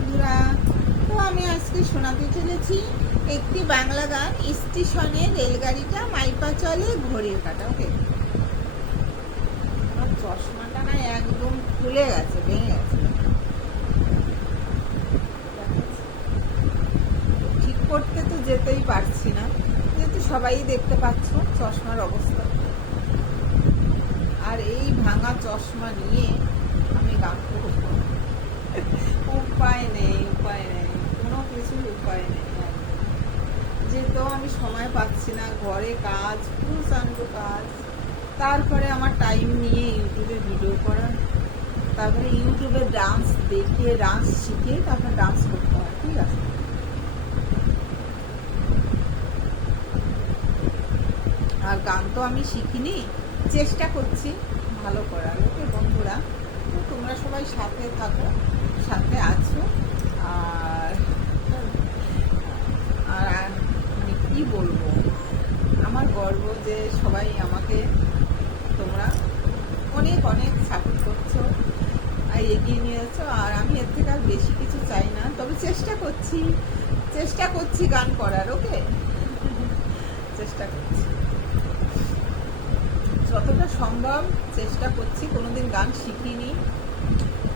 বন্ধুরা, তো আমি আজকে শোনাতে চলেছি একটি বাংলা গান। স্টেশনে রেলগাড়িটা মাইপা চলে ঘড়ির কাঁটা। ওকে, আমার চশমাটা না একদম খুলে গেছে, ভেঙে গেছে, ঠিক করতে তো যেতেই পারছি না, যেহেতু সবাই দেখতে পাচ্ছ চশমার অবস্থা। আর এই ভাঙা চশমা নিয়ে আমি গান করবো, উপায় নেই, কোনো কিছুর উপায় নেই। যেহেতু আমি সময় পাচ্ছি না, ঘরে কাজ, প্রচণ্ড কাজ, তারপরে আমার টাইম নিয়ে ইউটিউবে ভিডিও করা, তারপরে ইউটিউবে ডান্স দেখে ডান্স শিখে তারপরে ডান্স করতে হয়। ঠিক আছে, আর গান তো আমি শিখিনি, চেষ্টা করছি ভালো করার। ওকে বন্ধুরা, তো তোমরা সবাই সাথে থাকো, সাথে আছো। আর আর মানে কি বলবো, আমার গর্ব যে সবাই আমাকে তোমরা অনেক অনেক সাপোর্ট করছো আর এগিয়ে নিয়েছো। আর আমি এর থেকে আর বেশি কিছু চাই না, তবে চেষ্টা করছি গান করার। ওকে, চেষ্টা করছি যতটা সম্ভব, চেষ্টা করছি। কোনোদিন গান শিখিনি,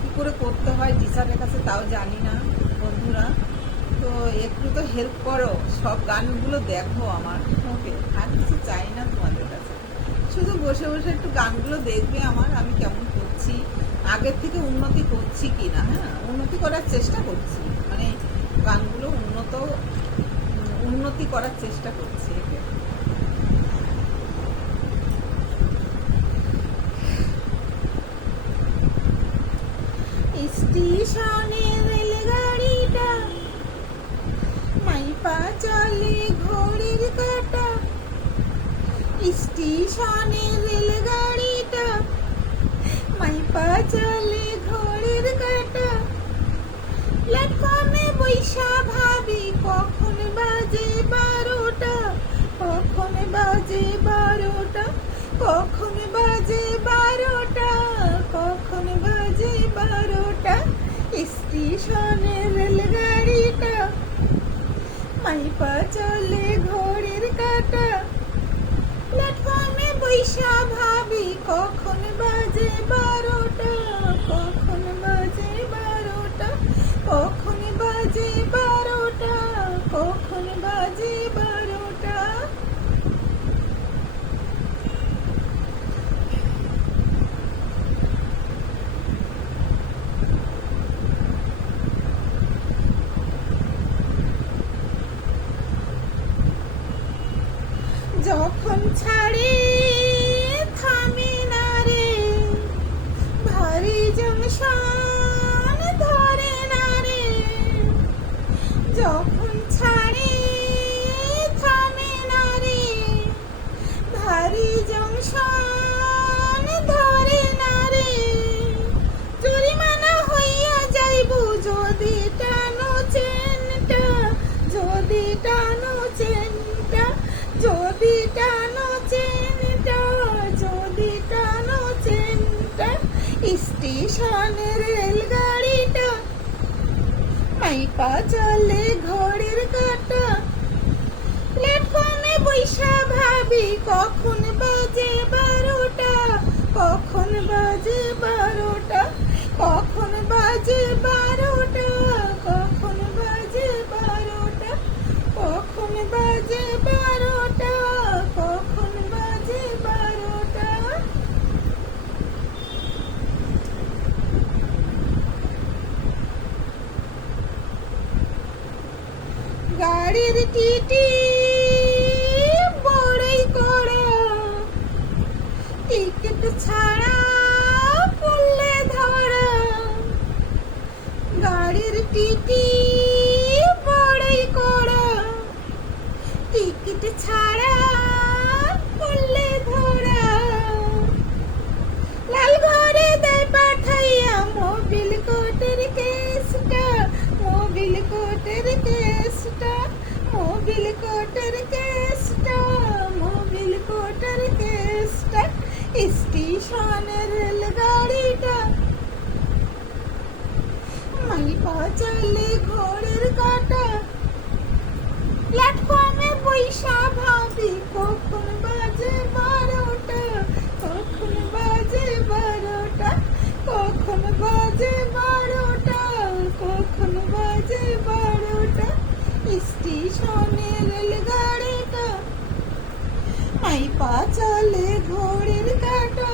কি করে করতে হয় টিচারের কাছে তাও জানি না বন্ধুরা, তো একটু তো হেল্প করো, সব গানগুলো দেখো আমার। ওকে, আর কিছু চাই না তোমাদের কাছে, শুধু বসে বসে একটু গানগুলো দেখবে আমার, আমি কেমন করছি, আগের থেকে উন্নতি করছি কি না। হ্যাঁ, উন্নতি করার চেষ্টা করছি, মানে গানগুলো উন্নতি করার চেষ্টা করছি। স্টেশনে রেলগাড়িটা মাইপা চলে ঘড়ির কাঁটা। স্টেশনে রেলগাড়িটা মাইপা চলে ঘড়ির কাঁটা। প্ল্যাটফর্মে বৈশা ভাবি কখন বাজে 12টা, কখন বাজে 12টা, কখন বাজে 12টা, কখন বাজে 12টা। স্টেশনে রেলগাড়িটা মাইপা চলে ঘড়ির কাঁটা। প্ল্যাটফর্মে বৈশা ভাবি কখন বাজে 12টা, কখন বাজে 12টা, কখন বাজে 12টা, কখন বাজে 12টা। যখন ছাড়ে থামে না রে, ভারী জংশন ধরে না রে। যখন ছাড়ে থামে না রে, ভারী জংশন ধরে না রে। জরিমানা হইয়া যাইব যদি টানো চেনটা, যদি টানো চেনটা, যদি টানো চেনটা, যদি টানো চেনটা। স্টেশনের রেলগাড়িটা মাইপা চলে ঘড়ির কাঁটা। প্ল্যাটফর্মে বৈশা ভাবি কখন বাজে 12টা, কখন বাজে 12টা, কখন বাজে 12টা, কখন বাজে 12টা, কখন বাজে 12টা, কখন বাজে 12টা। গাড়ির টিটি বড়ই কড়া, টিকিট ছাড়া পড়লে ধরা। গাড়ির টিটি বড়ই কড়া, টিকিট ছাড়া পড়লে ধরা। লাল ঘরে দেয় পাঠাইয়া মোবিল কোর্টের কেসটা, মোবিল কোর্টের কেসটা, মোবিল কোর্টের কেসটা, মোবিল কোর্টের কেসটা। স্টেশনে চলে ঘড়ির কাঁটা, প্ল্যাটফর্মে বৈশা ভাবি কখন বাজে 12টা, কখন বাজে 12টা, কখন বাজে 12টা, কখন বাজে 12টা। স্টেশনে রেলগাড়িটা, মাই পা চলে ঘড়ির কাঁটা,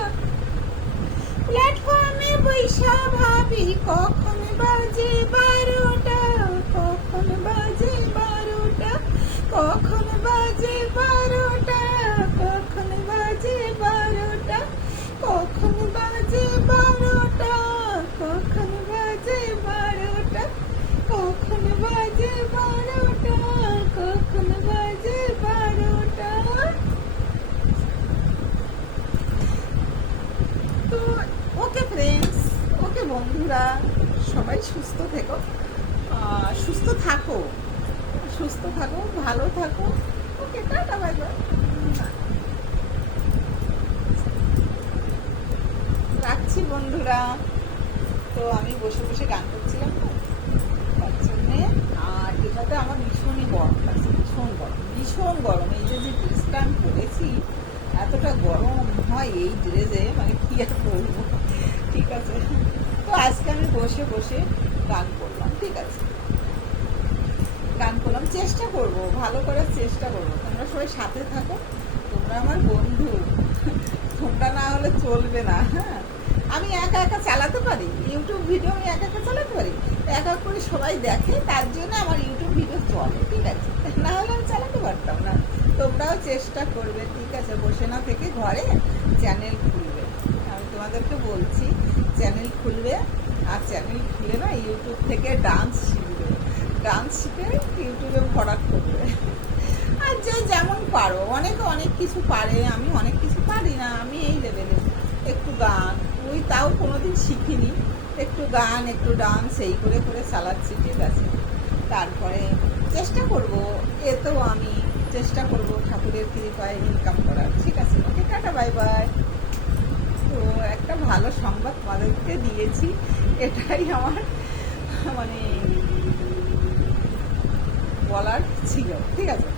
প্ল্যাটফর্মে বৈশা ভাবি কখন বাজে 12টা, কখন বাজে 12টা, কখন বাজে 12টা, কখন বাজে 12টা, কখন বাজে 12টা, কখন বাজে 12টা, কখন বাজে 12টা, কখন বাজে 12টা। তো ওকে ফ্রেন্ডস, ওকে বন্ধুরা, সবাই সুস্থ থেকো, সুস্থ থাকো, সুস্থ থাকো, ভালো থাকো। ওকে, টাটা, বাই বাই। রাখছি বন্ধুরা। তো আমি বসে বসে গান করছিলাম তো তার জন্যে, আর এটাতে আমার ভীষণই গরম লাগছে, ভীষণ গরম, ভীষণ গরম। এই যে যে ড্রেসটা আমি পরেছি, এতটা গরম হয় এই ড্রেসে, মানে কি আর বলবো। ঠিক আছে, তো আজকে আমি বসে বসে গান করলাম, ঠিক আছে, গান করলাম, চেষ্টা করব, ভালো করার চেষ্টা করবো। তোমরা সবাই সাথে থাকো, তোমরা আমার বন্ধু, তোমরা না হলে চলবে না। হ্যাঁ, আমি একা একা চালাতে পারি ইউটিউব ভিডিও, আমি একা একা চালাতে পারি, একা করে সবাই দেখে, তার জন্য আমার ইউটিউব ভিডিও চলে, ঠিক আছে, না হলে আমি চালাতে পারতাম না। তোমরাও চেষ্টা করবে, ঠিক আছে, বসে না থেকে ঘরে চ্যানেল খুলবে। আমি তোমাদেরকে বলছি, চ্যানেল খুলবে, আর চ্যানেল খুলে না ইউটিউব থেকে ডান্স শিখবে, ডান্স শিখে ইউটিউবে ভরাট করবে। আর যে যেমন পারো, অনেকে অনেক কিছু পারে, আমি অনেক কিছু পারি না, আমি এই লেভেলে একটু গান, ওই তাও কোনোদিন শিখিনি, একটু গান একটু ডান্স এই করে করে চালাচ্ছি, ঠিক আছে। তারপরে চেষ্টা করব, এতেও আমি চেষ্টা করব ঠাকুরের কৃপায় ইনকাম করার, ঠিক আছে। ওকে, টাটা, বাই বাই। তো একটা ভালো সংবাদ তোমাদেরকে দিয়েছি, এটাই আমার মানে বলার ছিল, ঠিক আছে।